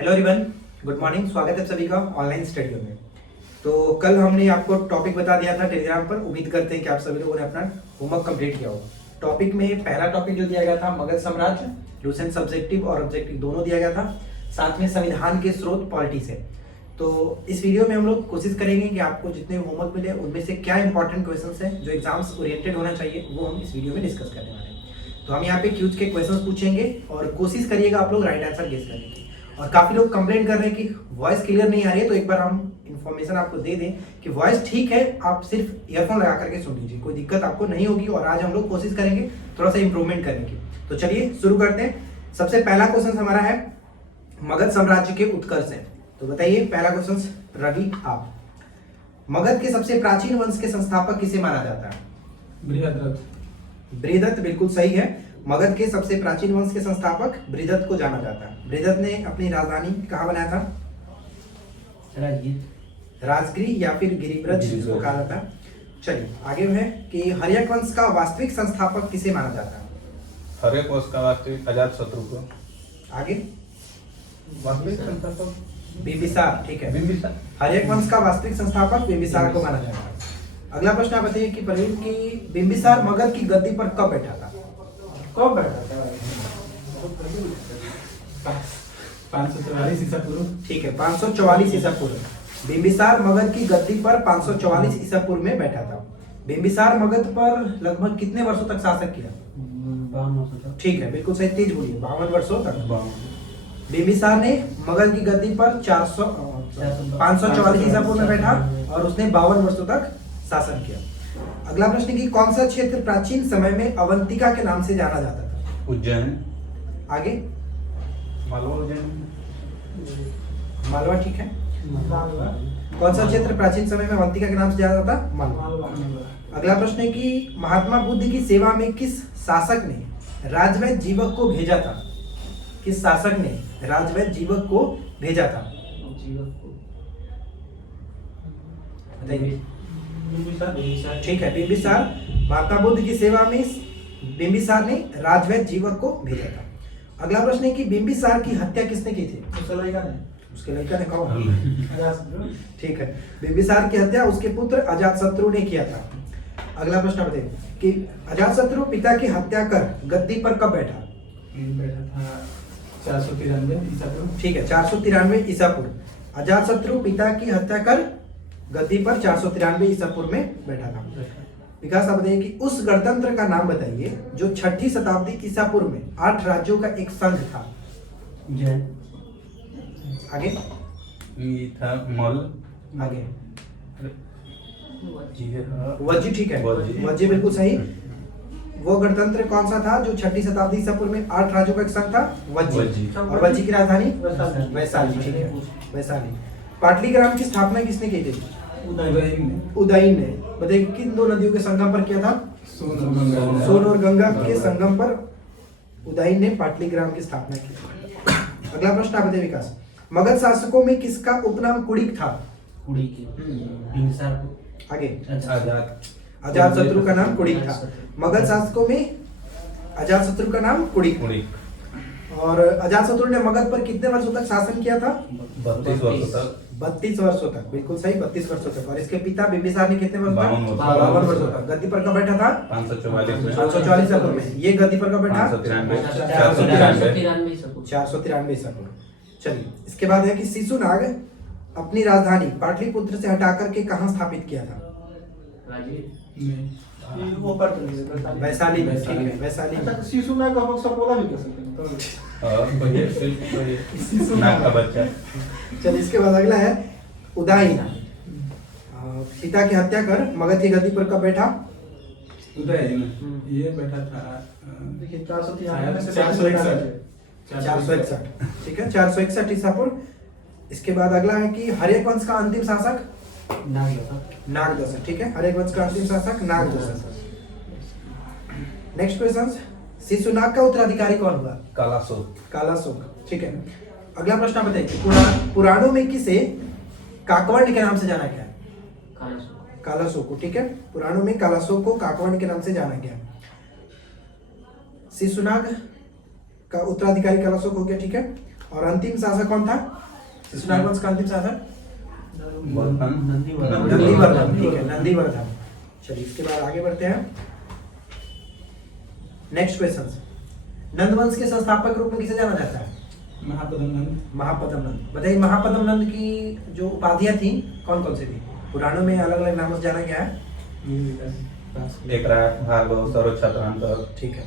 Hello everyone, good morning. स्वागत है सभी का ऑनलाइन स्टडी में। तो कल हमने आपको टॉपिक बता दिया था टेलीग्राम पर। उम्मीद करते हैं कि आप सभी लोगों ने अपना होमवर्क कंप्लीट किया होगा। टॉपिक में पहला टॉपिक जो दिया गया था मगध साम्राज्य, लूसेंट सब्जेक्टिव और ऑब्जेक्टिव दोनों दिया गया था। साथ में संविधान के स्रोत पॉलिटी से। तो इस वीडियो में हम लोग कोशिश करेंगे कि आपको जितने होमवर्क मिले उनमें से क्या इंपॉर्टेंट क्वेश्चंस हैं जो एग्जाम्स ओरिएंटेड होना चाहिए वो हम इस वीडियो में डिस्कस करने वाले हैं। तो हम यहाँ पे क्यूज के क्वेश्चंस पूछेंगे और कोशिश करिएगा आप लोग राइट आंसर गेस करने की। और काफी लोग कंप्लेंट कर रहे हैं कि वॉइस क्लियर नहीं आ रही है, तो एक बार हम इन्फॉर्मेशन आपको दे दें कि वॉइस ठीक है, आप सिर्फ ईयरफोन लगा करके सुन लीजिए, कोई दिक्कत आपको नहीं होगी। और आज हम लोग कोशिश करेंगे थोड़ा सा इंप्रूवमेंट करने की। तो चलिए शुरू करते हैं। सबसे पहला क्वेश्चन हमारा है मगध साम्राज्य के उत्कर्ष है। तो बताइए पहला क्वेश्चन रवि आप, मगध के सबसे प्राचीन वंश के संस्थापक किसे माना जाता है? बृहद्रथ। बृहदत्त बिल्कुल सही है। मगध के सबसे प्राचीन वंश के संस्थापक बृहदत्त को जाना जाता है। बृहदत्त ने अपनी राजधानी कहाँ बनाया था? राजगृह या फिर गिरिव्रज जिसको कहा जाता है। चलिए आगे है कि हर्यक वंश का वास्तविक संस्थापक किसे माना जाता है? हर्यक वंश का वास्तविक अजातशत्रु को। आगे वास्तविक संस्थापक बिंबिसार, ठीक है। बिंबिसार। हर्यक वंश का वास्तविक संस्थापक बिंबिसार को माना जाता है। अगला प्रश्न आप बताइए कि प्रवीण की बिंबिसार मगध की गद्दी पर कब बैठा था? कब बैठा था? 544 ईसा पूर्व। ठीक है, 544 ईसा पूर्व। बिंबिसार मगध की गद्दी पर 544 ईसा पूर्व में बैठा था। बिंबिसार मगध पर लगभग कितने वर्षों तक शासन किया? 52 वर्षों। ठीक है, बिल्कुल सही, तेज बोलिए। 52 वर्षों तक। बिंबिसार ने मगध की गद्दी पर 544 ईसा पूर्व में बैठा और उसने 52 वर्षों तक शासन किया। अगला प्रश्न की कौन सा क्षेत्र प्राचीन समय में अवंतिका के नाम से जाना जाता था? उज्जैन। आगे मालवा उज्जैन। मालवा, ठीक है। कौन सा क्षेत्र प्राचीन समय में अवंतिका के नाम से जाना जाता था? मालवा। अगला प्रश्न है कि महात्मा बुद्ध की सेवा में किस शासक ने राजवैद्य जीवक को भेजा था? किस शासक ने राजवैद्य जीवक को भेजा था? बताइए। ठीक है, बिंबिसार। महात्मा बुद्ध की सेवा में बिंबिसार ने राजवैद्य जीवक को भेजा था। अगला प्रश्न है कि बिंबिसार की हत्या किसने की थी? उसके लड़का ने कहा। ठीक है, बिंबिसार की हत्या उसके पुत्र अजातशत्रु ने किया था। अगला प्रश्न बताइए कि अजातशत्रु पिता की हत्या कर गद्दी पर कब बैठा? बैठा था 493 ईसा पूर्व। ठीक है, 493 ईसा पूर्व। अजातशत्रु पिता की हत्या कर गद्दी पर 493 ईसा पूर्व में बैठा था। विकास आप बताइए कि उस गणतंत्र का नाम बताइए जो 6ठी शताब्दी ईसा पूर्व में 8 राज्यों का एक संघ था। जैन। आगे ये था मल। आगे वज्जी, ठीक है। वज्जी। वज्जी बिल्कुल सही। वो गणतंत्र कौन सा था जो 6ठी शताब्दी ईसा पूर्व में 8 राज्यों का एक संघ था? वज्जी। और वज्जी की राजधानी वैशाली, ठीक है, वैशाली। पाटलिग्राम की स्थापना किसने की थी? उदयन ने। बताइए किन दो नदियों के संगम पर किया था? सोन और गंगा के संगम पर उदयन ने पाटलिग्राम की स्थापना की। अगला प्रश्न आप बताइए विकास, मगध शासकों में किसका उपनाम कुड़िक था? आगे अजातशत्रु का नाम कुड़िक था। मगध शासकों में अजातशत्रु का नाम कुड़िक। और अजातशत्रु ने मगध पर कितने वर्षों तक शासन किया था? 32 वर्षों तक। 32 वर्षों तक, बिल्कुल सही, 32 वर्षों तक। और इसके पिता बिंबिसार ने कितने वर्षों तक? 52 वर्षों तक। गद्दी पर कब बैठा था? 544 में। 544 ईसा पूर्व में। ये गद्दी पर कब बैठा? 493। 493 ईसा पूर्व। चलिए इसके बाद है कि शिशुनाग अपनी राजधानी पाटलिपुत्र से हटाकर के कहाँ स्थापित किया था? वैशाली में, ठीक है, वैशाली में। शिशुनाग का हम सपोला भी कह सकते हैं। नाग का बच्चा। चलिए इसके बाद अगला है उदयन। पिता की हत्या कर मगध की गद्दी पर कब बैठा? उदयन ये बैठा था देखिए 461 461, ठीक है, 461 ईसा पूर्व। इसके बाद अगला है कि हर्यक वंश का अंतिम शासक नागदशक, ठीक है, हर्यक वंश का अंतिम शासक नागदशक। नेक्स्ट क्वेश्चन, शिशुनाग का उत्तराधिकारी कौन हुआ? कालाशोक, ठीक है। अगला प्रश्न आप बताइए पुराणों में किसे काकवर्ण के नाम से जाना गया? कालाशोक को, ठीक है, पुराणों में कालाशोक को काकवर्ण के नाम से जाना गया। शिशुनाग का उत्तराधिकारी कालाशोक हो गया, ठीक है। और अंतिम शासक कौन था शिशुनाग वंश का अंतिम शासक? नंदीवर्धन, ठीक है, नंदीवर्धन। चलिए इसके बाद आगे बढ़ते हैं। नेक्स्ट क्वेश्चन, नंद वंश के संस्थापक रूप में किसे जाना जाता है? महापद्म नंद। महापद्म नंद। बताइए महापद्म नंद की जो उपाधियां थी कौन कौन सी थी? पुराणों में अलग अलग नामों से जाना गया है। एकराट भार्गव सर्वछत्रांतक। ठीक है,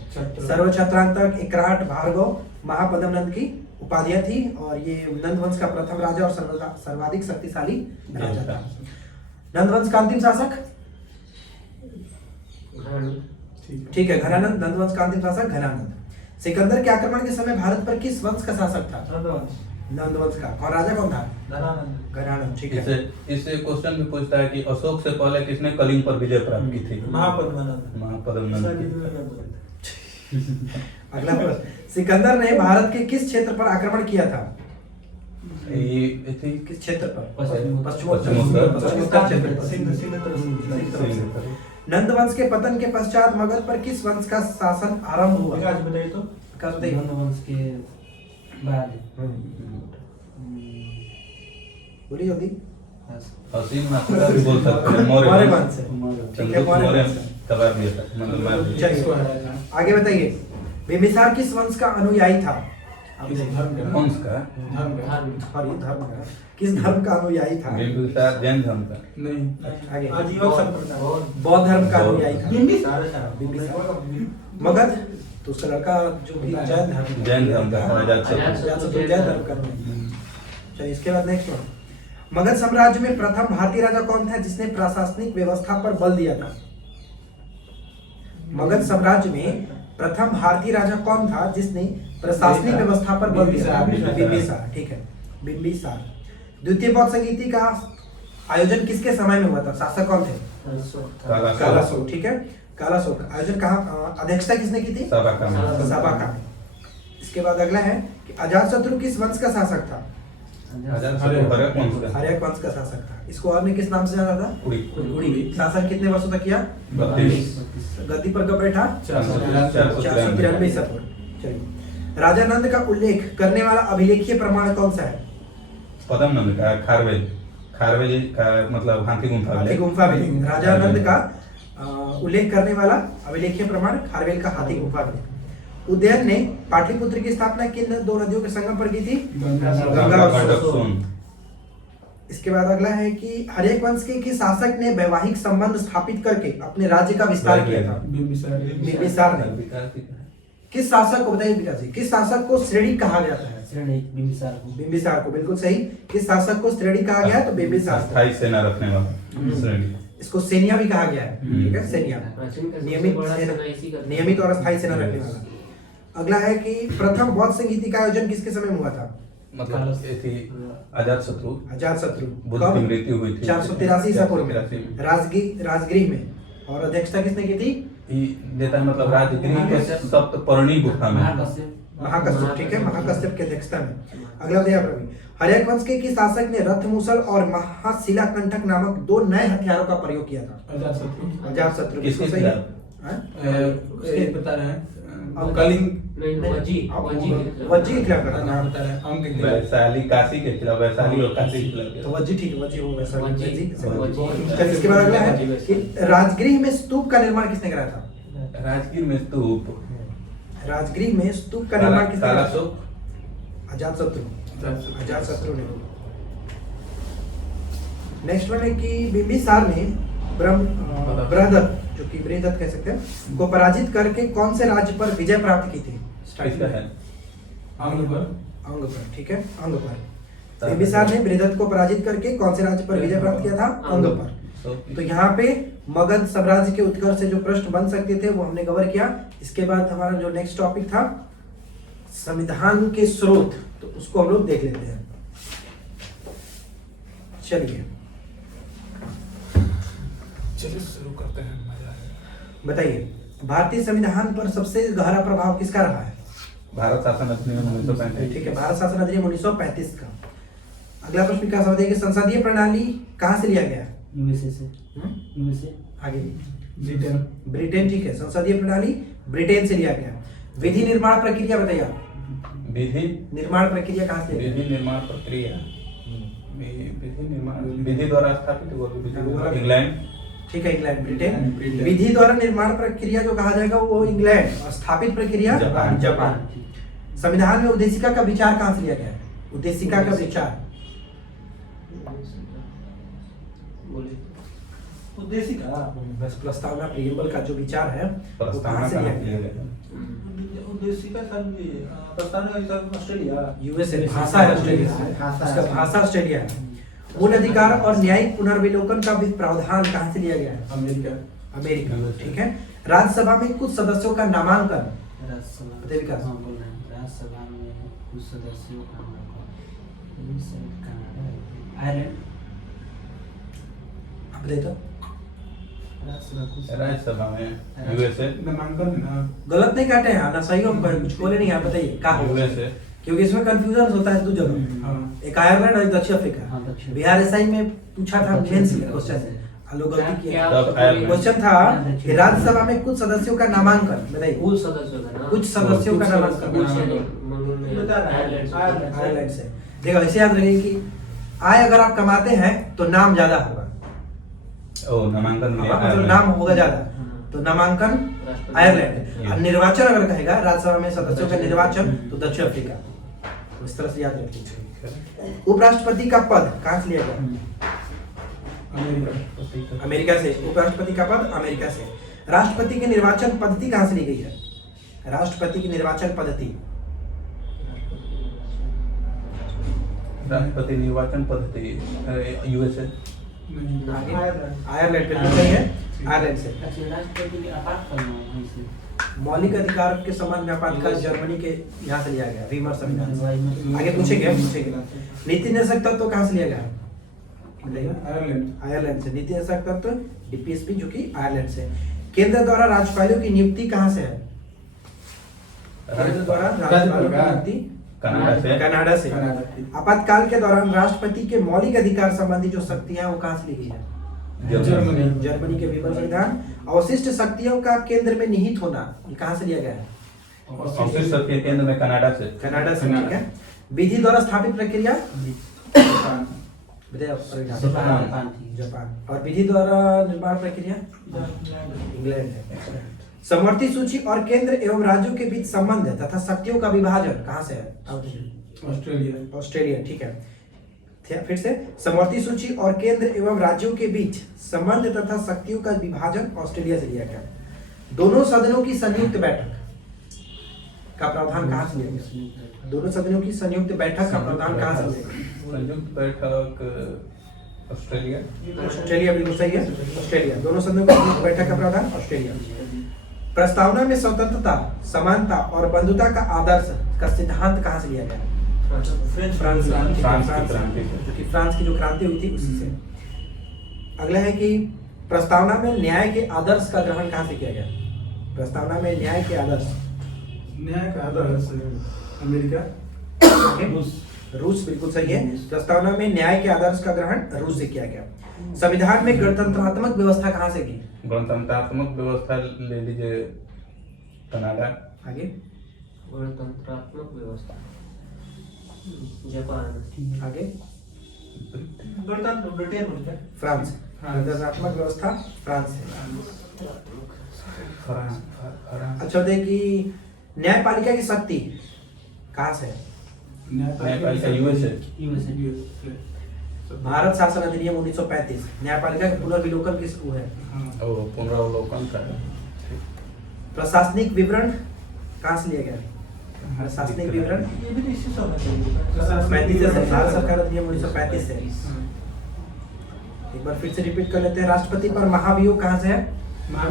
सर्वछत्रांतक, एकराट, भार्गव, महापद्म नंद की उपाधियां थी और ये नंद वंश का प्रथम राजा और सर्वाधिक शक्तिशाली राजा था। नंद वंश का अंतिम शासक? ठीक है, घनानंद। नंद वंश का अंतिम शासक घनानंद। सिकंदर के आक्रमण के समय भारत पर किस वंश का शासक था? नंद वंश का। और राजा कौन था? घनानंद। ठीक है, इससे क्वेश्चन भी पूछता है कि अशोक से पहले किसने कलिंग पर विजय प्राप्त की थी? महापद्म नंद। अगला प्रश्न, सिकंदर ने भारत के किस क्षेत्र पर आक्रमण किया था? ये थी किस क्षेत्र पर? पश्चिमोत्तर क्षेत्र पर। नंद वंश के पतन के पश्चात मगध पर किस वंश का शासन आरंभ हुआ? बताइए तो। नंद वंश के बाद बोलिए जल्दी। असीम मात्रा भी बोल सकते हैं। मौर्य वंश से। ठीक है, मौर्य वंश से। कबार दिया था, मतलब मार दिया। चलिए आगे बताइए, बिंबिसार किस वंश का अनुयायी था? वंश का सॉरी, धर्म का। किस धर्म का अनुयायी था? बिंबिसार जैन धर्म का। आगे आजीवन बौद्ध धर्म का अनुयायी था। बिंबिसार। मगध तो उसका लड़का जो भी जैन धर्म का अजातशत्रु जैन धर्म का अनुयायी। चलिए इसके बाद नेक्स्ट वन, मगध साम्राज्य में प्रथम भारतीय राजा कौन था जिसने प्रशासनिक व्यवस्था पर बल दिया था? मगध साम्राज्य में प्रथम भारतीय राजा कौन था जिसने प्रशासनिक व्यवस्था पर बल दिया था? बिंबिसार। ठीक है, बिंबिसार। द्वितीय बौद्ध संगीति का आयोजन किसके समय में हुआ था? शासक कौन थे? कालाशोक। ठीक है, कालाशोक। आयोजन कहाँ, अध्यक्षता किसने की थी? साबाका में। इसके बाद अगला है कि अजातशत्रु किस वंश का शासक था? हर्यक वंश का शासक था। इसको और ने किस नाम से जाना था? कुड़ी। शासन कितने वर्षों तक किया? 32। गद्दी पर कब बैठा? 493 ईसा पूर्व। चलिए, राजा नंद का उल्लेख करने वाला अभिलेखीय प्रमाण कौन सा है? पद्म नंद का खारवेल का मतलब हाथी गुम्फा में राजा नंद का उल्लेख करने वाला अभिलेखीय प्रमाण खारवेल का हाथी गुम्फा में। उदयन ने पाटलिपुत्र की स्थापना किन दो नदियों के संगम पर की थी? गंगा और सोन। इसके बाद अगला है कि हर्यक वंश के किस शासक ने वैवाहिक संबंध स्थापित करके अपने राज्य का विस्तार किया था? बिंबिसार ने। किस शासक को, बताइए विकास जी, किस शासक को श्रेणी कहा जाता है? बिंबिसार को, बिल्कुल सही। किस शासक को श्रेणी कहा गया है? तो बिंबिसार। स्थायी सेना रखने वाला श्रेणी। इसको सेनिया भी कहा गया है। ठीक है, सेनिया, नियमित और अस्थायी सेना रखने वाला। अगला है कि प्रथम बौद्ध संगीति का आयोजन किसके समय में हुआ था? मतलब ये थी अजातशत्रु। बुद्ध की मृत्यु हुई थी 483 ईसा पूर्व में राजगृह में। और अध्यक्षता किसने की थी? देता है मतलब राजगृह के सप्तपर्णी गुफा में। महाकश्यप। ठीक है, महाकश्यप की अध्यक्षता में। अगला बताइए प्रवीण, हर्यक वंश के किस शासक ने रथ मूसल और महाशिलाकंठक नामक दो नए हथियारों का प्रयोग किया था? अजातशत्रु। किसके सही है? बता रहे हैं कलिंग वज्जी क्या करता नाम बता रहे हैं? वैशाली काशी के खिलाफ, वैशाली और काशी के खिलाफ। तो वज्जी, ठीक है, वज्जी हो वैशाली। चलिए इसके बाद अगला है कि राजगृह में स्तूप का निर्माण किसने कराया था? राजगीर में स्तूप। राजगृह में स्तूप का निर्माण किसने कराया था? कालाशोक। अजातशत्रु ने। नेक्स्ट वन है कि बिंबिसार ने बृहदत्त, जो कि बृहदत्त कह सकते हैं, को पराजित करके कौन से राज्य पर विजय प्राप्त की थी? अंग पर। ठीक है, अंग पर। बिंबिसार ने बृहदत्त को पराजित करके कौन से राज्य पर विजय प्राप्त किया था? अंग पर। तो यहाँ पे मगध साम्राज्य के उत्कर्ष से जो प्रश्न बन सकते थे वो हमने कवर किया। इसके बाद हमारा जो नेक्स्ट टॉपिक था संविधान के स्रोत, तो उसको हम लोग देख लेते हैं। चलिए शुरू करते हैं, मजा आएगा। बताइए, भारतीय संविधान पर सबसे गहरा प्रभाव किसका रहा है? भारत शासन अधिनियम 1935। ठीक है, भारत शासन अधिनियम 1935 का। अगला प्रश्न क्या समझिए कि संसदीय प्रणाली कहाँ से लिया गया? यूएसए से। आगे ब्रिटेन। ब्रिटेन। ठीक है, संसदीय प्रणाली ब्रिटेन से लिया गया। विधि निर्माण प्रक्रिया बताइए आप। विधि निर्माण प्रक्रिया कहाँ से लिया गया? विधि निर्माण प्रक्रिया विधि निर्माण विधि द्वारा स्थापित हुआ विधि द्वारा इंग्लैंड ठीक है, इंग्लैंड, ब्रिटेन। ब्रिटेन। विधि द्वारा निर्माण प्रक्रिया जो कहा जाएगा वो इंग्लैंड, और स्थापित प्रक्रिया जापान। जापान। संविधान में उद्देशिका का विचार कहाँ से लिया गया है? उद्देशिका का विचार उद्देशिका बस प्रस्तावना प्रियम्बल का जो विचार है वो प्रस्तावना कहाँ से लिया कहाँ गया? लिया गया उद्देशिका सर ये प्रस्तावना का ऑस्ट्रेलिया यूएसए, भाषा है ऑस्ट्रेलिया से, भाषा उसका है। भाषा ऑस्ट्रेलिया है। मूल अधिकार और न्यायिक पुनर्विलोकन का भी प्रावधान कहाँ से लिया गया है? अमेरिका अमेरिका, ठीक है। राज्यसभा में कुछ सदस्यों का नामांकन राज्यसभा बताइए विकास। हाँ, बोल रहे हैं राज्यसभा में कुछ सदस्यों का नाम है। कनाडा, आयरलैंड, आप बताइए तो। राज्यसभा कुछ राज्यसभा में यूएसए नामांकन गलत नहीं काटे हैं ना, सही हो, कुछ बोले नहीं, आप बताइए क्या होगा? यूएसए क्योंकि इसमें कंफ्यूजन होता है दो जगह, हाँ। एक आयरलैंड और एक दक्षिण अफ्रीका। हाँ, दक्षिण। बिहार एसआई में पूछा था दक्षिण मेंस अफ्रीका। क्वेश्चन, लोग गलती किया। तब आयरलैंड। क्वेश्चन था कि राज्यसभा में कुछ सदस्यों का नामांकन बताइए। कुल सदस्यों का नाम कुछ सदस्यों का कुछ नामांकन कुछ सदस्यों नहीं, बता रहा है, आयरलैंड से। आयरलैंड। आयरलैंड से। देखो ऐसे याद रखिए कि आय अगर आप कमाते हैं तो नाम ज्यादा होगा, ओ नामांकन मिला मतलब नाम होगा ज्यादा, तो नामांकन राष्ट्रपति। आयरलैंड। और निर्वाचन अगर कहेगा राज्यसभा में सदस्यों का निर्वाचन तो दक्षिण अफ्रीका। तो इस तरह से याद रखिए। उपराष्ट्रपति का पद कहाँ से लिया गया? अमेरिका अमेरिका से। उपराष्ट्रपति का पद अमेरिका से। राष्ट्रपति की निर्वाचन पद्धति कहाँ से ली गई है? राष्ट्रपति की निर्वाचन पद्धति राष्ट्रपति निर्वाचन पद्धति यूएसए आगे आयरलैंड पे सही है, आयरलैंड से। अच्छा, राष्ट्रपति के आपातकाल में कहीं से मौलिक अधिकार के संबंध में आपातकाल जर्मनी के यहाँ से लिया गया, वीमर संविधान से। वाइमर- आगे पूछेंगे नीति निर्देशक तत्व कहाँ से लिया गया? आयरलैंड आयरलैंड से। नीति निर्देशक तत्व डीपीएसपी जो कि आयरलैंड से। केंद्र द्वारा राज्यपालों की नियुक्ति कहाँ से है? केंद्र द्वारा राज्यपालों की नियुक्ति कनाडा से कनाडा से। कनाडा। आपातकाल के दौरान राष्ट्रपति के मौलिक अधिकार संबंधी जो शक्तियां वो कहाँ से ली गई है? जर्मनी। जर्मनी के वीमर संविधान। अवशिष्ट शक्तियों का केंद्र में निहित होना ये कहाँ से लिया गया है? ऑफिस के केंद्र में कनाडा से कनाडा से, ठीक है। विधि द्वारा स्थापित प्रक्रिया बताइए, परिणाम। जापान थी। जापान। और विधि द्वारा निर्माण प्रक्रिया इंग्लैंड है। समवर्ती सूची और केंद्र एवं राज्यों के बीच संबंध तथा शक्तियों का विभाजन कहाँ से है? ऑस्ट्रेलिया ऑस्ट्रेलिया, ठीक है। फिर से समवर्ती सूची और केंद्र एवं राज्यों के बीच संबंध तथा शक्तियों का विभाजन ऑस्ट्रेलिया से लिया गया। दोनों सदनों की संयुक्त बैठक का प्रावधान कहाँ से लिया गया? दोनों सदनों की संयुक्त बैठक का प्रावधान कहाँ से लिया गया? संयुक्त बैठक ऑस्ट्रेलिया ऑस्ट्रेलिया, बिल्कुल सही है, ऑस्ट्रेलिया। दोनों सदनों की संयुक्त बैठक का प्रावधान ऑस्ट्रेलिया। प्रस्तावना में स्वतंत्रता, समानता और बंधुता का आदर्श का सिद्धांत कहाँ से लिया गया? फ्रेंच फ्रांस फ्रांस की क्रांति से। जो कि फ्रांस की जो क्रांति हुई थी उसी से। अगला है कि प्रस्तावना में न्याय के आदर्श का ग्रहण कहाँ से किया गया? प्रस्तावना में न्याय के आदर्श न्याय का आदर्श अमेरिका रूस, बिल्कुल सही है। प्रस्तावना में न्याय के आदर्श का ग्रहण रूस से किया गया। संविधान में गणतंत्रात्मक व्यवस्था कहाँ से की? गणतंत्रात्मक व्यवस्था ले लीजिए कनाडा आगे गणतंत्रात्मक व्यवस्था जापान। आगे गणतंत्र ब्रिटेन बोलते हैं फ्रांस। फ्रांस। गणतंत्रात्मक व्यवस्था फ्रांस से। फ्रांस अच्छा देखिए कि न्यायपालिका की शक्ति कहाँ से है? न्यायपालिका यूएसए यूएसए। भारत शासन अधिनियम 1935 न्यायपालिका के पुनर्विलोकन किस वो है? और पुनरावलोकन का प्रशासनिक विवरण कहाँ से लिया गया? प्रशासनिक विवरण ये भी तो इसी से होना चाहिए 35 से, भारत सरकार अधिनियम 1935 से। एक बार फिर से रिपीट कर लेते हैं। राष्ट्रपति पर महाभियोग कहाँ से है?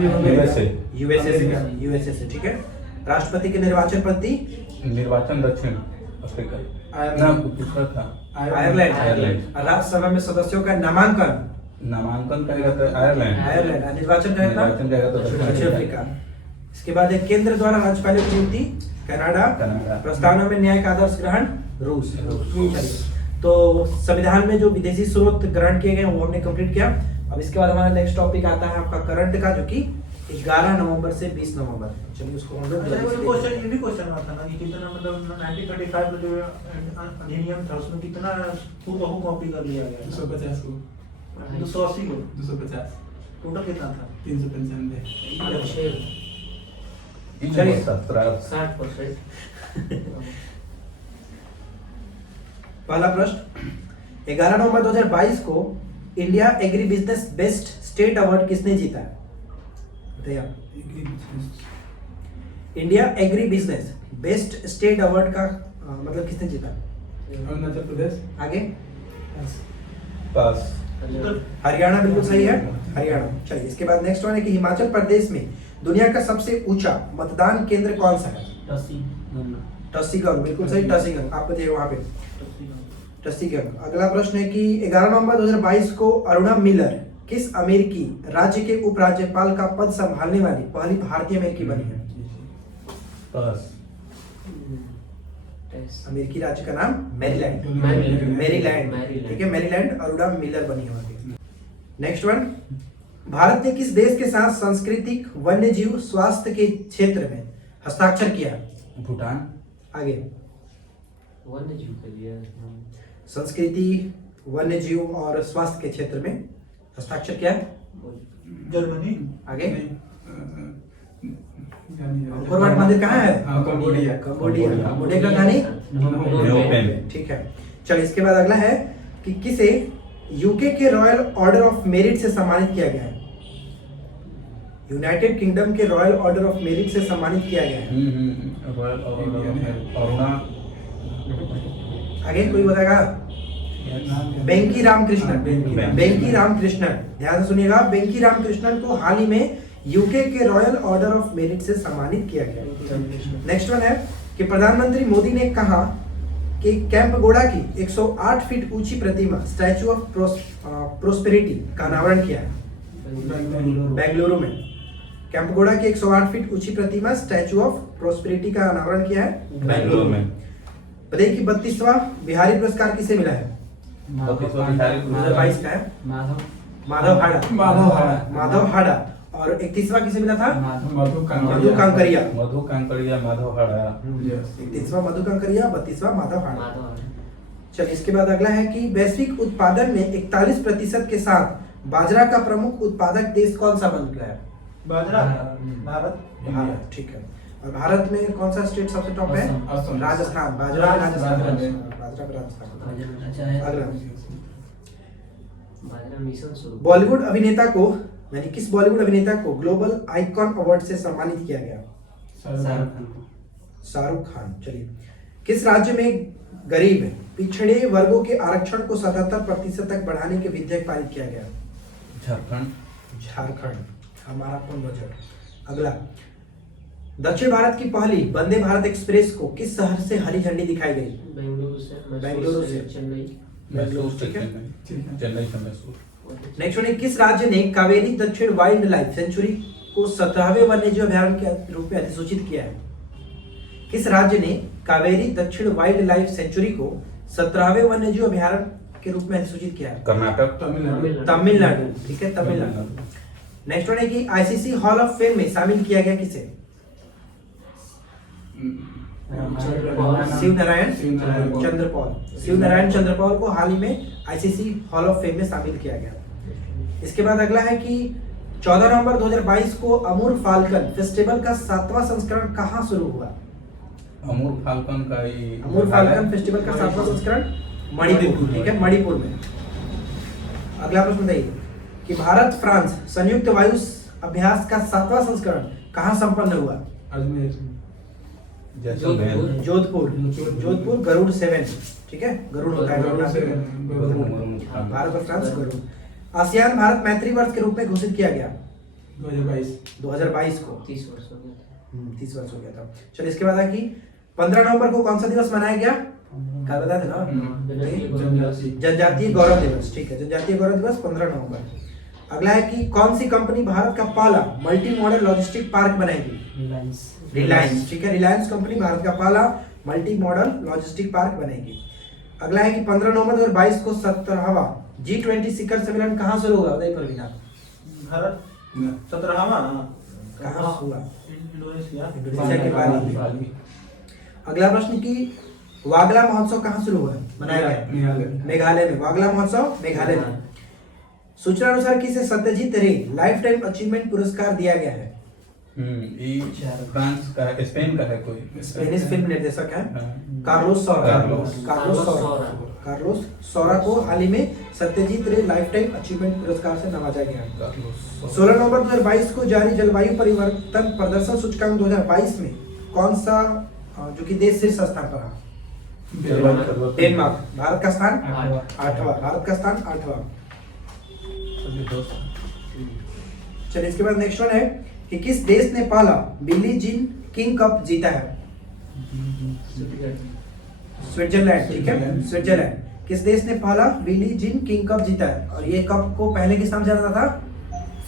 यूएसए यूएसए से, यूएसए से, ठीक है। राष्ट्रपति के निर्वाचन पद्धति निर्वाचन दक्षिण अफ्रीका ना दूसरा था आयरलैंड। आयरलैंड। और राज्यसभा में सदस्यों का नामांकन नामांकन करेगा तो आयरलैंड आयरलैंड। और निर्वाचन करेगा निर्वाचन करेगा तो दक्षिण अफ्रीका। इसके बाद एक केंद्र द्वारा राज्यपालों की नियुक्ति कनाडा। कनाडा। प्रस्तावना में न्याय का आदर्श ग्रहण रूस। चलिए, तो संविधान में जो विदेशी स्रोत ग्रहण किए गए वो हमने कंप्लीट किया। अब इसके बाद हमारा नेक्स्ट टॉपिक आता है आपका करंट का, जो कि 11 नवंबर से 20 नवंबर। चलिए उसको हम लोग अच्छा, जल्दी से वो क्वेश्चन देखते ये भी क्वेश्चन आता ना कि कितना मतलब 1935 में जो अधिनियम था उसमें कितना हूबहू कॉपी कर लिया गया 250 को 280 को 250 टोटल कितना था 395 चलिए। 60%। पहला प्रश्न, 11 नवंबर 2022 को India agri business best state award किसने जीता है? बताइए आप। India agri business best state award का मतलब किसने जीता? अरुणाचल प्रदेश आगे पास। हरियाणा बिल्कुल सही है, हरियाणा। चलिए इसके बाद नेक्स्ट वन है कि हिमाचल प्रदेश में दुनिया का सबसे ऊंचा मतदान केंद्र कौन सा है? टसीगंग, बिल्कुल सही, टसीगंग। आप बताइए वहां पे टसीगंग। अगला प्रश्न है कि 11 नवंबर 2022 को अरुणा मिलर किस अमेरिकी राज्य के उपराज्यपाल का पद संभालने वाली पहली भारतीय अमेरिकी बनी है? पास। अमेरिकी राज्य का नाम मैरीलैंड। मैरीलैंड। मैरीलैंड, ठीक है, मैरीलैंड अरुणा मिलर बनी है वहां पे। नेक्स्ट वन, भारत ने किस देश के साथ सांस्कृतिक वन्यजीव स्वास्थ्य के क्षेत्र में हस्ताक्षर किया? भूटान। आगे वन्यजीव के लिए संस्कृति वन्यजीव और स्वास्थ्य के क्षेत्र में हस्ताक्षर किया है। जर्मनी। आगे यानी अंकोर वाट मंदिर कहाँ है? हाँ, कंबोडिया। कंबोडिया। कंबोडिया की राजधानी न्यूपेन। ठीक है। चलिए इसके बाद अगला है कि किसे यूके के रॉयल ऑर्डर ऑफ मेरिट से सम्मानित किया गया है? यूनाइटेड किंगडम के रॉयल ऑर्डर ऑफ मेरिट से सम्मानित किया गया है। रॉयल अरुणा। आगे कोई बताएगा? बेंकी रामकृष्णन। बेंकी। बेंकी रामकृष्णन, ध्यान से सुनिएगा, बेंकी रामकृष्णन को हाल ही में यूके के रॉयल ऑर्डर ऑफ मेरिट से सम्मानित किया गया। नेक्स्ट वन है कि प्रधानमंत्री मोदी ने कहा कि कैंपगोड़ा की 108 फीट ऊंची प्रतिमा स्टैचू ऑफ प्रोस्पेरिटी का अनावरण किया है बेंगलुरु में। कैंपगोड़ा की 108 फीट ऊंची प्रतिमा स्टैचू ऑफ प्रोस्पेरिटी का अनावरण किया है बेंगलुरु में। बताइए कि 32वां बिहारी पुरस्कार किसे मिला है? 2022 का है माधव हाड़ा। माधव हाड़ा। और 31वां किसे मिला था? मधु मधु कांकरिया। मधु कांकरिया, माधव हाड़ा। 31वां मधु कांकरिया, 32वां माधव हाड़ा। चलिए इसके बाद अगला है कि वैश्विक उत्पादन में 41% के साथ बाजरा का प्रमुख उत्पादक देश कौन सा बन गया है? बाजरा। भारत। भारत, ठीक है। और भारत में कौन सा स्टेट सबसे टॉप है? असम। राजस्थान। बाजरा राजस्थान। राजस्थान। बाजरा का राजस्थान। अच्छा अगला, बाजरा मिशन शुरू। बॉलीवुड अभिनेता को यानी किस बॉलीवुड अभिनेता को ग्लोबल आइकॉन अवार्ड से सम्मानित किया गया? शाहरुख खान। चलिए, किस राज्य में गरीब पिछड़े वर्गों के आरक्षण को 77% तक बढ़ाने के विधेयक पारित किया गया? झारखंड। झारखंड। हमारा कौन बजट। अगला, दक्षिण भारत की पहली वंदे भारत एक्सप्रेस को किस शहर से हरी झंडी दिखाई गई? बेंगलुरु से। चेन्नई। मैसूर से ठीक है। चेन्नई। चेन्नई से मैसूर। नेक्स्ट वन है, किस राज्य ने कावेरी दक्षिण वाइल्ड लाइफ सेंचुरी को 17वें वन्यजीव अभयारण्य के रूप में अधिसूचित किया है? किस राज्य ने कावेरी दक्षिण वाइल्ड लाइफ सेंचुरी को 17वें वन्यजीव अभयारण्य के रूप में अधिसूचित किया है? कर्नाटक। तमिलनाडु, ठीक है, तमिलनाडु। नेक्स्ट वन है कि आईसीसी हॉल ऑफ फेम में शामिल किया गया किसे? शिव नारायण चंद्रपॉल। शिव नारायण चंद्रपॉल को हाल ही में आईसीसी हॉल ऑफ फेम में शामिल किया गया। इसके बाद अगला है कि 14 नवंबर 2022 को अमूर फाल्कन फेस्टिवल का 7वां संस्करण कहाँ शुरू हुआ? अमूर फाल्कन का ही अमूर फाल्कन फेस्टिवल का 7वां संस्करण मणिपुर, ठीक है, मणिपुर में। अगला प्रश्न बताइए कि भारत फ्रांस संयुक्त वायु अभ्यास का 7वां संस्करण कहाँ संपन्न हुआ? अजमेर। जैसलमेर। जोधपुर। जोधपुर गरुड़ 7, ठीक है, गरुड़ होता है गरुड़। भारत और फ्रांस गरुड़। आसियान भारत मैत्री वर्ष के रूप में घोषित किया गया 2022 को। 30 वर्ष हो गया था। 30 वर्ष हो गया था। चलिए इसके बाद है कि 15 नवंबर को कौन सा दिवस मनाया गया? कल बताया था ना, जनजातीय गौरव दिवस, ठीक है, जनजातीय गौरव दिवस 15 नवंबर। अगला है कि कौन सी कंपनी भारत का पहला मल्टी मॉडल लॉजिस्टिक पार्क बनाएगी? रिलायंस, ठीक है, रिलायंस कंपनी भारत का पहला मल्टी मॉडल लॉजिस्टिक पार्क बनेगी। अगला है कि 15 नवंबर 2022 को 17वां G20 शिखर सम्मेलन कहाँ शुरू होगा? उदयपुर बिना भारत 17वां कहाँ हुआ? इंडोनेशिया। इंडोनेशिया के बाली। अगला प्रश्न की वागला महोत्सव कहाँ शुरू हुआ, मनाया गया? मेघालय में। वागला महोत्सव मेघालय में। सूचना अनुसार किसे सत्यजीत रे लाइफ टाइम अचीवमेंट पुरस्कार दिया गया है? ये फ्रांस का है, स्पेन का है कोई। स्पेनिश फिल्म निर्देशक है हाँ। कार्लोस सौरा। कार्लोस। कार्लोस सौरा को हाल ही में सत्यजीत रे लाइफ टाइम अचीवमेंट पुरस्कार से नवाजा गया। 16 नवंबर 2022 को जारी जलवायु परिवर्तन प्रदर्शन सूचकांक 2022 में कौन सा जो कि देश शीर्ष स्थान पर रहा? डेनमार्क। भारत का स्थान 8वां। भारत का स्थान 8वां। चलिए इसके बाद नेक्स्ट वन है कि किस देश ने पहला बिली जीन किंग कप जीता है? स्विट्जरलैंड। ठीक है, स्विट्जरलैंड। किस देश ने पहला बिली जीन किंग कप जीता है? और ये कप को पहले किस नाम से जाना था?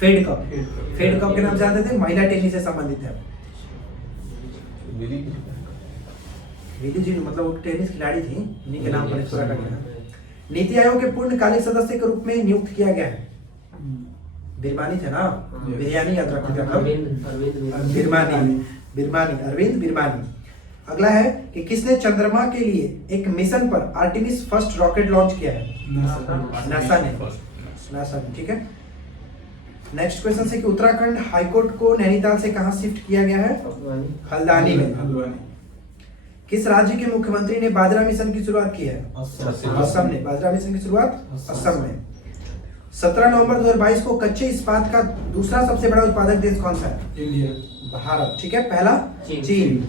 Fed Cup. फेड कप के नाम से जानते थे, महिला टेनिस से संबंधित है। बिली जीन मतलब वो टेनिस खिलाड़ी थी, उन्हीं के नाम पर इस पूरा का गया। नीति आयोग के पूर्णकालिक सदस्य के रूप में नियुक्त किया गया है। बिरमानी थे ना, बिरयानी याद रखते थे। बिरमानी अरविंद बिरमानी। अगला है कि किसने चंद्रमा के लिए एक मिशन पर आर्टेमिस फर्स्ट रॉकेट लॉन्च किया है? नासा ने। ठीक है। नेक्स्ट क्वेश्चन है कि उत्तराखंड हाईकोर्ट को नैनीताल से कहां शिफ्ट किया गया है? हल्द्वानी में। किस राज्य के मुख्यमंत्री ने बाजरा मिशन की शुरुआत की है? असम ने। बाजरा मिशन की शुरुआत असम में। 17 नवंबर 2022 को कच्चे इस्पात का दूसरा सबसे बड़ा उत्पादक देश कौन सा है? इंडिया। भारत। ठीक है, पहला चीन।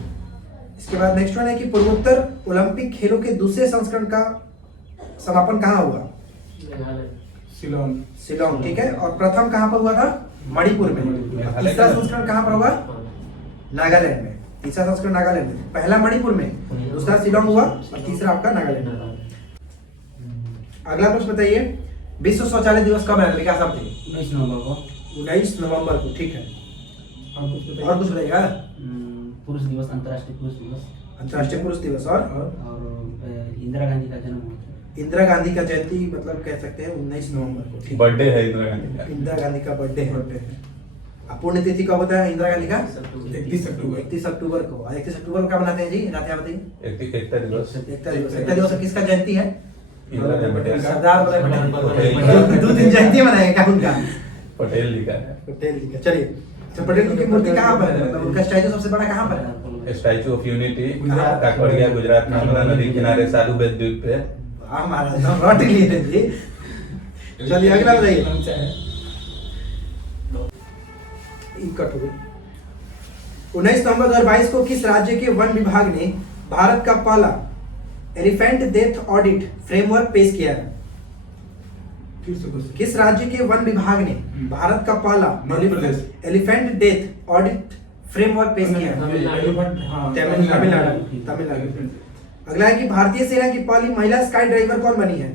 इसके बाद नेक्स्ट वन है कि पूर्वोत्तर ओलंपिक खेलों के दूसरे संस्करण का समापन कहाँ हुआ? शिलोंग। ठीक है, और प्रथम कहाँ पर हुआ था? मणिपुर में। तीसरा संस्करण कहाँ पर हुआ? नागालैंड में। तीसरा संस्करण नागालैंड में। पहला मणिपुर में, दूसरा शिलोंग हुआ और तीसरा आपका नागालैंड में। अगला प्रश्न बताइए, विश्व शौचालय दिवस कब है? विकास आप 19 नवंबर को। 19 नवंबर को। ठीक है, और कुछ बताइएगा? पुरुष दिवस, अंतर्राष्ट्रीय पुरुष दिवस। अंतर्राष्ट्रीय पुरुष दिवस। और इंदिरा गांधी का जन्म हुआ था। इंदिरा गांधी का जयंती मतलब कह सकते हैं 19 नवंबर को। ठीक, बर्थडे है इंदिरा गांधी का। इंदिरा गांधी का बर्थडे है। अब पुण्य तिथि कब होता है इंदिरा गांधी का? 31 अक्टूबर। 31 अक्टूबर को। और 31 अक्टूबर को क्या मनाते हैं जी? नाते बताइए। एकता दिवस। एकता दिवस किसका जयंती है? इंदिरा गांधी पटेल। सरदार वल्लभ पटेल। दो दिन जयंती मनाएंगे क्या उनका? पटेल जी का है। पटेल जी का। चलिए, अच्छा पटेल जी की मूर्ति कहाँ पर है? मतलब उनका स्टैचू सबसे बड़ा कहाँ पर है? Statue of unity Kakadiya Gujarat Narmada नदी किनारे साधु बेट द्वीप पे। हाँ महाराज, हम रट लिए थे जी। चलिए अगला बताइए। कट हो गई। 19 नवंबर 2022 को किस राज्य के वन विभाग ने भारत का पहला एलिफेंट डेथ ऑडिट फ्रेमवर्क पेश किया है? किस राज्य के वन विभाग ने भारत का पहला एलिफेंट डेथ ऑडिट फ्रेमवर्क पेश किया है? तमिलनाडु। अगला है कि भारतीय सेना की पहली महिला स्काई ड्राइवर कौन बनी है?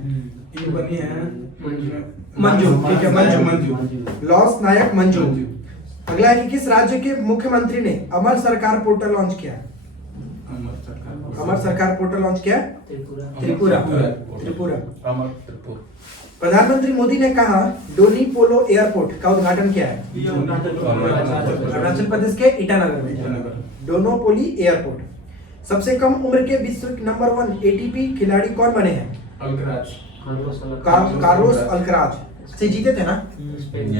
मंजू। ठीक है, मंजू। लॉस नायक मंजू। अगला है कि किस राज्य के मुख्यमंत्री ने अमर सरकार पोर्टल लॉन्च किया? अमर सरकार पोर्टल लॉन्च किया? त्रिपुरा। प्रधानमंत्री मोदी ने कहा डोनी पोलो एयरपोर्ट का उद्घाटन किया है? अरुणाचल प्रदेश के ईटानगर में। डोनोपोली एयरपोर्ट। सबसे कम उम्र के विश्व नंबर 1 एटीपी खिलाड़ी कौन बने हैं? कार्लोस अल्कराज से जीते थे ना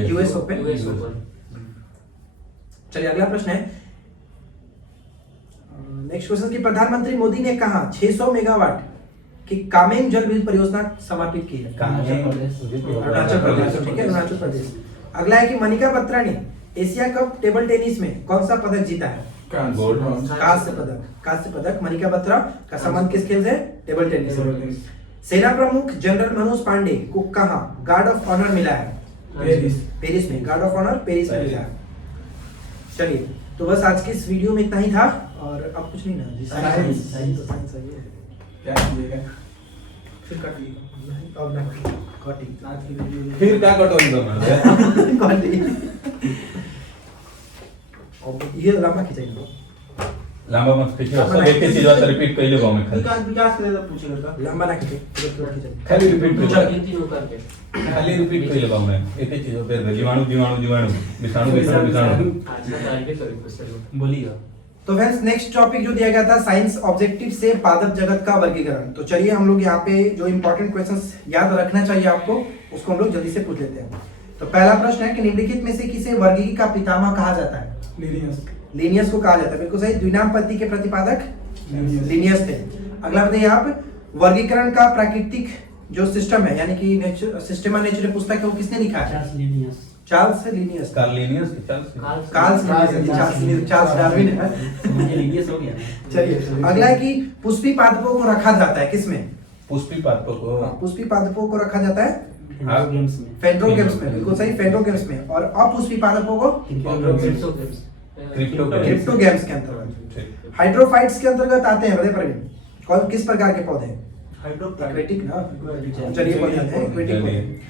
यूएस ओपन। चलिए अगला प्रश्न है। नेक्स्ट क्वेश्चन की प्रधानमंत्री मोदी ने कहा 600 मेगावाट की कामेंग जल विद्युत परियोजना समर्पित की है? अरुणाचल प्रदेश। ठीक है, अरुणाचल प्रदेश। अगला है कि मनिका बत्रा ने एशिया कप टेबल टेनिस में कौन सा पदक जीता है? कांस्य पदक। कांस्य पदक। मनिका बत्रा का संबंध किस खेल से? टेबल टेनिस से। सेना प्रमुख जनरल मनोज पांडे को कहां गार्ड ऑफ ऑनर मिला है? पेरिस में। गार्ड ऑफ ऑनर पेरिस में मिला है। चलिए, तो बस आज की इस वीडियो में इतना ही था और अब कुछ नहीं ना जी। साइंस क्या कीजिएगा? फिर काट लीजिएगा। अब ना काटिंग। फिर क्या कटोरी दो काटिंग। ये लंबा खींचेंगे। लंबा मत खींचिए सब एक ही चीज बात रिपीट कर लो में खाली विकास करे तो पूछे लड़का लंबा ना खींचे खाली रिपीट कर पूछा इन तीनों करके खाली रिपीट कर लो में एक ही चीज पे जीवाणु जीवाणु जीवाणु विषाणु विषाणु विषाणु आज ना टाइम पे करें क्वेश्चन बोलिएगा। तो फ्रेंड्स नेक्स्ट टॉपिक जो दिया गया था साइंस ऑब्जेक्टिव से पादप जगत का वर्गीकरण। तो चलिए हम लोग यहाँ पे जो इंपॉर्टेंट क्वेश्चंस याद रखना चाहिए आपको उसको हम लोग जल्दी से पूछ लेते हैं। तो पहला प्रश्न है कि निम्नलिखित में से किसे वर्गीकी का पितामह कहा जाता है? लीनियस लीनियस को कहा जाता है, बिल्कुल सही। द्विनाम पद्धति के प्रतिपादक लीनियस थे। अगला बताइए आप, वर्गीकरण का प्राकृतिक जो सिस्टम है यानी कि सिस्टम ऑफ नेचर पुस्तक है वो किसने लिखा है? Charles Linnaeus. Charles Linnaeus. Carl Linnaeus की चार्ल्स डार्विन है। मुझे लिनियस हो गया ना। चलिए अगला है कि पुष्पी पादपों को रखा जाता है किसमें? पुष्पी पादपों को पुष्पी पादपों को रखा जाता है गेम्स में। फेंड्रोगेम्स में, बिल्कुल सही, फेंड्रोगेम्स में। और अपुष्पी पादपों को क्रिप्टोगेम्स के अंतर्गत। हाइड्रोफाइट्स के अंतर्गत आते हैं बताइए प्रवीण, कौन किस प्रकार के पौधे? एक्वेटिक ना। चलिए पौधे हैं एक्वेटिक पौधे।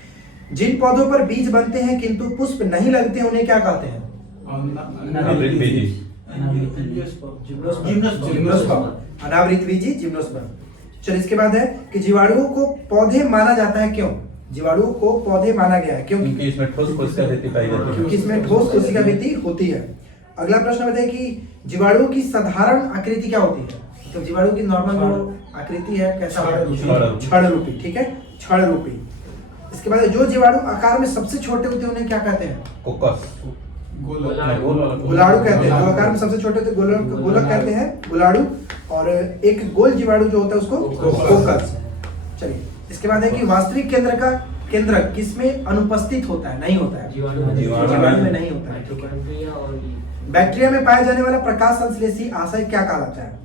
जिन पौधों पर बीज बनते हैं किंतु पुष्प नहीं लगते उन्हें क्या कहते हैं? अनावृत बीजी जिम्नोस्पर्म। अनावृत बीजी जिम्नोस्पर्म। चलिए इसके बाद है कि जीवाणुओं को पौधे माना जाता है क्यों? जीवाणुओं को पौधे माना गया है क्योंकि क्योंकि इसमें ठोस कोशिका भित्ति पाई जाती है। क्योंकि इसमें ठोस कोशिका भित्ति होती है। अगला प्रश्न बताइए कि जीवाणुओं की साधारण आकृति क्या होती है? तो जीवाणु की नॉर्मल जो आकृति है कैसा होता है? छड़ रूपी। ठीक है, छड़ रूपी। इसके बाद जो जीवाणु आकार में सबसे छोटे होते हैं उन्हें क्या कहते हैं? कोकस गुलाड़ू कहते हैं। जो आकार में सबसे छोटे होते हैं गोलक कहते हैं, गुलाड़ू। और एक गोल जीवाणु जो होता है उसको कोकस। चलिए इसके बाद है कि वास्तविक केंद्र किसमें अनुपस्थित होता है? नहीं होता है, जीवाणु में नहीं होता है। ठीक है। बैक्टीरिया में पाया जाने वाला प्रकाश संश्लेषी आशय क्या कहलाता है?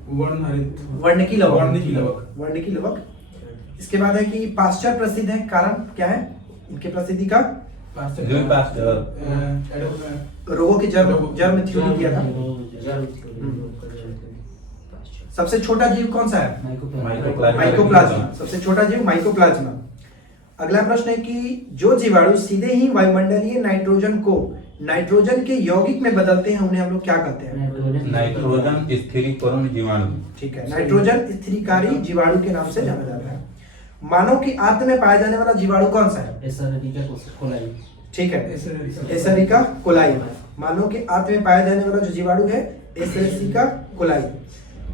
वर्णकी लवक। वर्णकी लवक। इसके बाद है कि पाश्चर प्रसिद्ध है, कारण क्या है इनके प्रसिद्धि का? रोगों की जन्म थ्योरी दिया था। सबसे छोटा जीव कौन सा है? माइकोप्लाज्मा। सबसे छोटा जीव माइकोप्लाज्मा। अगला प्रश्न है कि जो जीवाणु सीधे ही वायुमंडलीय नाइट्रोजन को नाइट्रोजन के यौगिक में बदलते हैं उन्हें हम लोग क्या कहते हैं? नाइट्रोजन स्थिरीकरण जीवाणु। ठीक है, नाइट्रोजन स्थिरीकारी जीवाणु के नाम से जाना जाता है। मानव की आंत में पाया जाने वाला जीवाणु कौन सा है? ठीक है, एसरिका कोलाई। मानव के आंत में पाया जाने वाला जो जीवाणु है एसरिका कोलाई।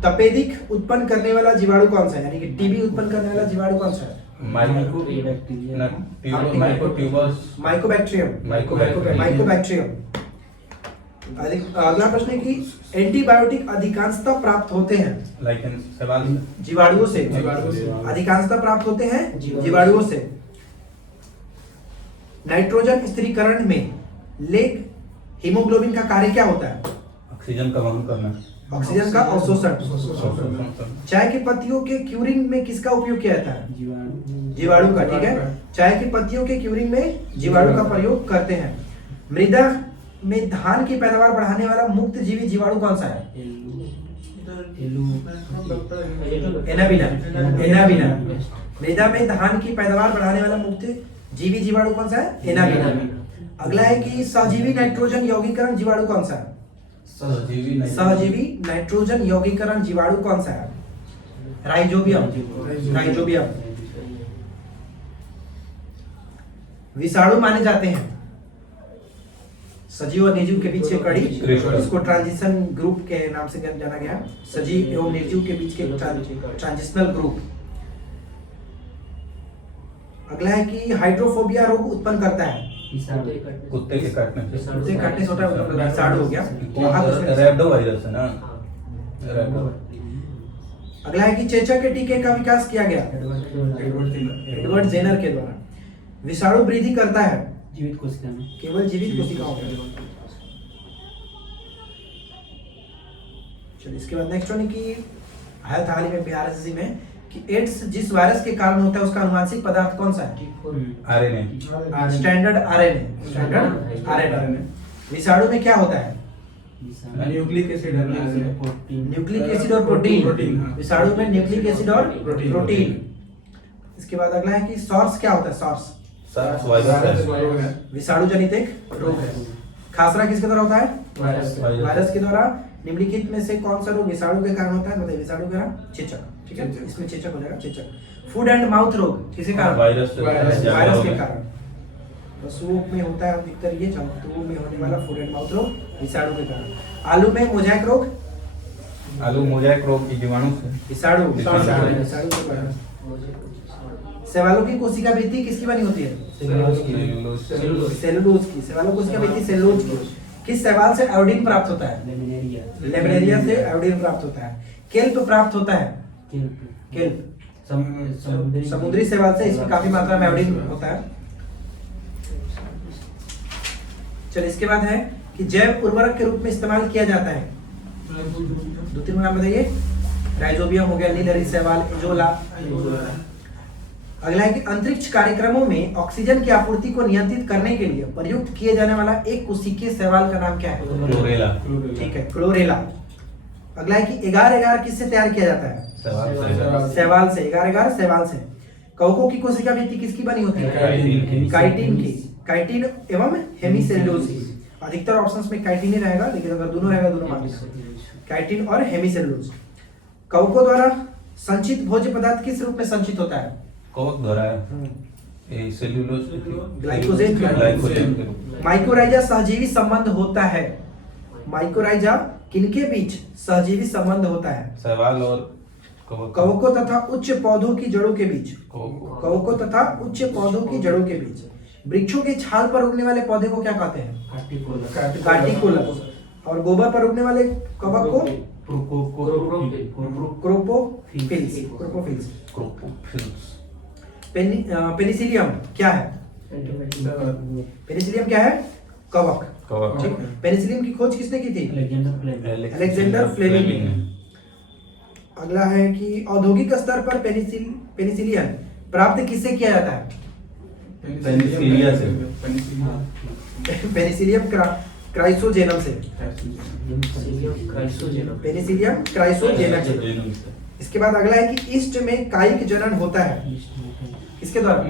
तपेदिक उत्पन्न करने वाला जीवाणु कौन सा है यानी कि टीबी उत्पन्न करने वाला जीवाणु कौन सा है? माइकोबैक्टीरियम। अगला प्रश्न है कि एंटीबायोटिक अधिकांशतः प्राप्त होते हैं जीवाणुओं से। अधिकांशतः प्राप्त होते हैं जीवाणुओं से। नाइट्रोजन स्थिरीकरण में लेग हीमोग्लोबिन का कार्य क्या होता है? ऑक्सीजन का वहन करना, ऑक्सीजन का अवशोषण। चाय की पत्तियों के क्यूरिंग में किसका उपयोग किया जाता है? जीवाणु का। ठीक है, चाय की पत्तियों के क्यूरिंग में जीवाणु का प्रयोग करते हैं। मृदा में धान की पैदावार बढ़ाने वाला मुक्त जीवी जीवाणु कौन सा है? एनाबिना। मृदा में धान की पैदावार बढ़ाने वाला मुक्त जीवी जीवाणु कौन सा है? एनाबिना। अगला है कि सहजीवी नाइट्रोजन यौगिकरण जीवाणु कौन सा है? सहजीवी नाइट्रोजन यौगिकरण जीवाणु कौन सा है? राइजोबियम। विषाणु माने जाते हैं सजीव और निर्जीव के बीच एक कड़ी, इसको ट्रांजिशन ग्रुप के नाम से जाना गया। सजीव एवं निर्जीव के बीच के ट्रांजिशनल ग्रुप। अगला है कि हाइड्रोफोबिया रोग उत्पन्न करता है कुत्ते के काटने से होता है, विषाणु हो गया। रैबिडो वायरस है ना। अगला है कि चेचक के टीके का विकास किया गया एडवर्ड जेनर के द्वारा। विषाणु वृद्धि करता है जीवित कोशिका में, केवल जीवित कोशिकाओं में। चलिए इसके बाद नेक्स्ट वन की आया था हाल ही में बीआरएससी में कि एड्स जिस वायरस के कारण होता है उसका अनुवांशिक पदार्थ कौन सा है? आरएनए। Standard RNA. विषाणु में क्या होता है? न्यूक्लिक एसिड और प्रोटीन। विषाणु में न्यूक्लिक एसिड और प्रोटीन। इसके बाद अगला है कि सॉर्स क्या होता है? सॉर्स विषाणु जनित एक रोग है। खासरा किसके द्वारा होता है? वायरस के द्वारा। निम्नलिखित में से कौन सा रोग विषाणु के कारण होता है? मतलब विषाणु के कारण चेचक, ठीक है, इसमें चेचक हो जाएगा, चेचक। फूड एंड माउथ रोग किसके कारण? वायरस से वायरस के कारण। पशुओं में होता है अधिकतर ये, जंतुओं में होने वाला फूड एंड माउथ रोग विषाणु के कारण। आलू में मोजाइक रोग, आलू मोजाइक रोग की जीवाणु से, विषाणु विषाणु। विषाणु के कारण। सेवालों की कोशिका भित्ति किसकी बनी होती है? सेलुलोज की। सेवालों कोशिका भित्ति सेलुलोज की। किस शैवाल से आयोडीन प्राप्त होता है? लेमिनेरिया से आयोडीन प्राप्त होता है। केल्प प्राप्त होता है? केल्प समुद्री शैवाल से, इसमें काफी मात्रा में आयोडीन होता है। चलिए इसके बाद है कि जैव उर्वरक के रूप में इस्तेमाल किया जाता है। दो तीन नाम बताइए। राइजोबियम हो गया, नीलहरी शैवाल, एजोला। अगला है कि अंतरिक्ष कार्यक्रमों में ऑक्सीजन की आपूर्ति को नियंत्रित करने के लिए प्रयुक्त किए जाने वाला एक कोशिकीय शैवाल का नाम क्या है? क्लोरेला। ठीक है, क्लोरेला। अगला है कि एगार एगार किससे तैयार किया जाता है? शैवाल से। एगार एगार शैवाल से। कवकों की कोशिका भित्ति किसकी बनी होती है? काइटिन की। काइटिन एवं हेमिसेलुलोज की। अधिकतर ऑप्शंस में काइटिन ही रहेगा, लेकिन अगर दोनों रहेगा दोनों मान लीजिए। काइटिन और हेमिसेलुलोज। कवकों द्वारा संचित भोज्य पदार्थ किस रूप में संचित होता है? कवक द्वारा सेल्यूलोज, ग्लाइकोजेन के रूप। माइकोराइजा सहजीवी संबंध होता है। माइकोराइजा किनके बीच सहजीवी संबंध होता है? शैवाल और कवक। कवकों तथा उच्च पौधों की जड़ों के बीच। कवक। कवकों तथा उच्च पौधों की जड़ों के बीच। वृक्षों के छाल पर उगने वाले पौधे को क्या कहते हैं? कार्टिकोलस। और गोबर पर उगने वाले कवक को क्रोपोफिल्स। क्रोपोफिल्स। पेनिसिलियम क्या है? पेनिसिलियम क्या है? कवक। कवक। ठीक। पेनिसिलियम की खोज किसने की थी? अलेक्जेंडर फ्लेमिंग ने। अगला है कि औद्योगिक स्तर पर पेनिसिलियम प्राप्त किससे किया जाता है? पेनिसिलिया से। पेनिसिलियम क्राइसोजेनम से। पेनिसिलियम क्राइसोजेनम से। इसके बाद अगला है कि ईस्ट में कायिक जनन होता है किसके द्वारा?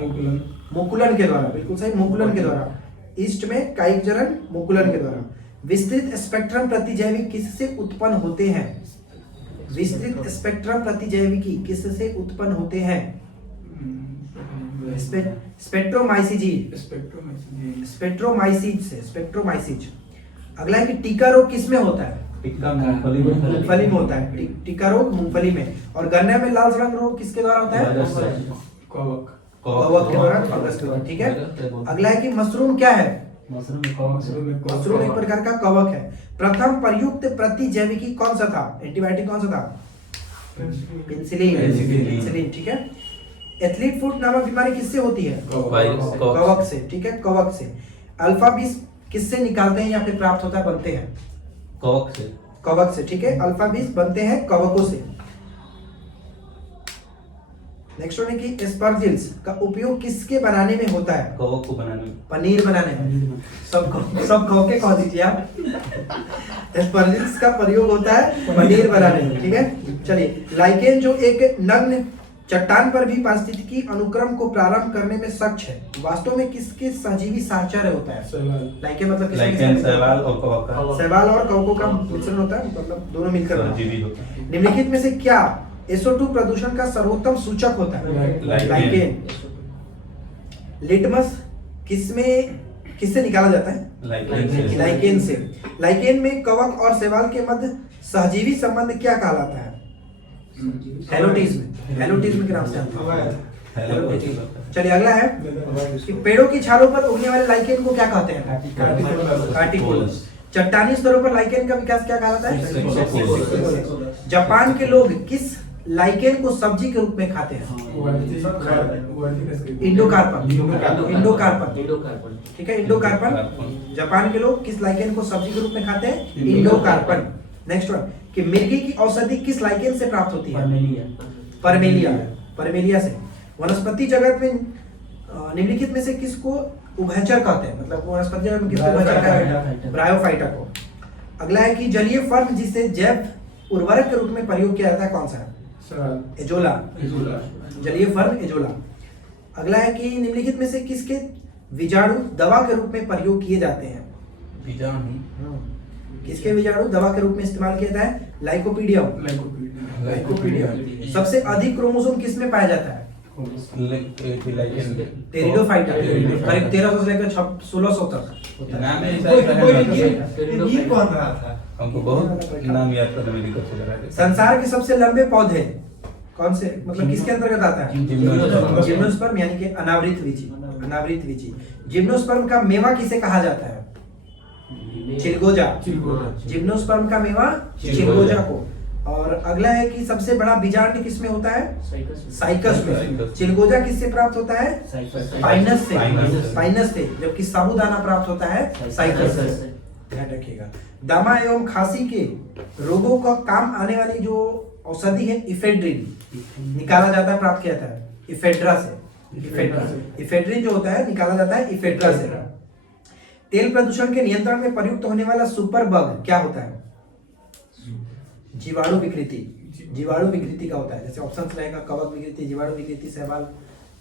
मुकुलन के द्वारा। बिल्कुल सही, मुकुलन के द्वारा। ईस्ट में कायिक जनन मुकुलन के द्वारा। विस्तृत स्पेक्ट्रम प्रतिजैविक किससे उत्पन्न होते हैं? विस्तृत स्पेक्ट्रम प्रतिजैविकी किससे उत्पन्न होते हैं? स्पेक्ट्रोमाइसीज से। स्पेक्ट्रोमाइसीज। अगला है कि टीका रोग किसमें होता है? टिक्का मूंगफली में होता है। टीका रोग मूंगफली में। और गन्ने में लाल रंग रोग किसके द्वारा होता है? कवक के द्वारा, फंगस के द्वारा। ठीक है। अगला है कि मशरूम क्या है? मशरूम एक प्रकार का कवक है। प्रथम प्रयुक्त प्रतिजैविकी कौन सा था? एंटीबायोटिक कौन सा था? पेनिसिलिन। ठीक है। एथलीट फुट नामक बीमारी किससे होती है? कवक से। ठीक है, कवक से। अल्फा बीस किससे निकालते हैं या फिर प्राप्त होता है, बनते हैं? कवक से। ठीक है, अल्फा बीस बनते हैं कवकों से। नेक्स्ट वन है कि एस्परजिल्स का उपयोग किसके बनाने में होता है? कवक को बनाने में। पनीर बनाने में। सब कवके कह दीजिए आप। एस्परजिल्स का प्रयोग होता है पनीर बनाने में। ठीक है। चलिए, लाइकेन जो एक नग्न चट्टान पर भी पारिस्थितिकी अनुक्रम को प्रारंभ करने में सक्षम है, वास्तव में किसके सहजीवी साहचर्य होता है? लाइकेन मतलब शैवाल और कवक का। शैवाल और कवकों का मिश्रण होता है, मतलब दोनों मिलकर सहजीवी होता है। निम्नलिखित में से क्या SO2 प्रदूषण का सर्वोत्तम सूचक होता है? लाइकेन। लिटमस किससे निकाला जाता है? लाइकेन से। लाइकेन में कवक और शैवाल के मध्य सहजीवी संबंध क्या कहलाता है? हेलोटिज्म। हेलोटिज्म के नाम से आता है। चलिए अगला है कि पेड़ों की छालों पर उगने वाले लाइकेन को क्या कहते हैं? कार्टिकोलस। चट्टानी स्तरों पर लाइकेन का विकास क्या कहलाता है? जापान के लोग किस लाइकेन को सब्जी के रूप में खाते हैं? इंडोकार्पन। ठीक है, इंडोकार्पन। जापान के लोग किस लाइकेन को सब्जी के रूप में खाते हैं? इंडोकार्पन। नेक्स्ट वन कि मिर्गी की औषधि किस लाइकेन से प्राप्त होती है? परमेलिया से। वनस्पति जगत में निम्नलिखित में से किसको उभयचर कहते हैं? मतलब वनस्पति जगत में किसको उभयचर कहते हैं? ब्रायोफाइटा को। अगला है कि जलीय फर्न जिसे जैव उर्वरक के रूप में प्रयोग किया जाता है, कौन सा है? एजोला। जलीय फर्न एजोला। अगला है कि निम्नलिखित में से किसके बीजाणु दवा के रूप में प्रयोग किए जाते हैं? बीजाणु किसके बीजाणु दवा के रूप में इस्तेमाल किया जाता है? लाइकोपीडियम। लाइकोपीडियम। सबसे अधिक क्रोमोसोम किसमें पाया जाता है? टेरिडोफाइटा, करीब 1300 से लेकर 1600 तक। नाम है ये कौन रहा था? हमको बहुत नाम याद करने में दिक्कत हो रहा है। संसार के सबसे लंबे पौधे कौन से, मतलब किसके अंतर्गत आता है? जिम्नोस्पर्म, यानी कि अनावृत बीजी। अनावृत बीजी। जिम्नोस्पर्म का मेवा किसे कहा जाता है? चिलगोजा। जिम्नोस्पर्म का मेवा चिलगोजा को। और अगला है कि सबसे बड़ा बीजांड किसमें होता है? साइकस में। चिलगोजा किससे प्राप्त होता है? स्पाइनस से। स्पाइनस से, जबकि साबूदाना प्राप्त होता है साइकस से। ध्यान रखिएगा। दमा एवं खांसी के रोगों का काम आने वाली जो औषधि है इफेड्रिन निकाला जाता है, प्राप्त किया जाता है इफेड्रा से। इफेड्रिन जो होता है निकाला जाता है इफेड्रा से। तेल प्रदूषण के नियंत्रण में प्रयुक्त होने वाला सुपर बग क्या होता है? जीवाणु विकृति। जीवाणु विकृति का होता है। जैसे ऑप्शन रहेगा कवक विकृति, जीवाणु विकृति, शैवाल,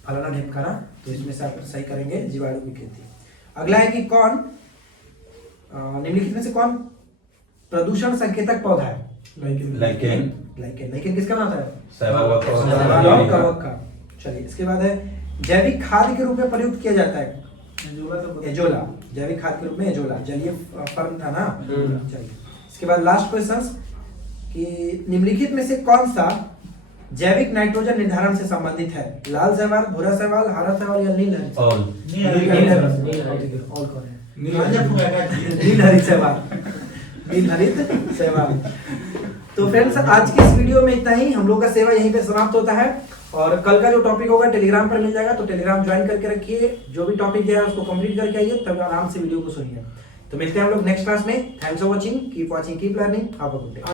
फलाना ढिमकाना, तो इसमें से आप सही करेंगे जीवाणु विकृति। अगला है कि कौन निम्नलिखित में से कौन प्रदूषण संकेतक पौधा है? लाइकेन। लाइकेन किसका बनाता है? शैवाल और कवक का। चलिए, इसके बाद है जैविक खाद के रूप में प्रयुक्त किया जाता है एजोला। जैविक खाद के रूप में एजोला, जलीय फर्म था ना। चलिए, इसके बाद लास्ट क्वेश्चन कि निम्नलिखित में से कौन सा जैविक नाइट्रोजन निर्धारण से संबंधित है? लाल शैवाल, भूरा शैवाल, हरा शैवाल या नील हरित? ऑल कौन है? नील हरित शैवाल। नील हरित शैवाल। तो फ्रेंड्स, आज की इस वीडियो में इतना ही। हम लोग का सेवा यहीं पे समाप्त होता है और कल का जो टॉपिक होगा टेलीग्राम पर मिल जाएगा, तो टेलीग्राम ज्वाइन करके रखिए। जो भी टॉपिक है उसको कंप्लीट करके आइए, तब आराम से वीडियो को सुनिए। तो मिलते हैं हम लोग नेक्स्ट क्लास में। Thanks for watching, keep watching, keep learning. Have a good day.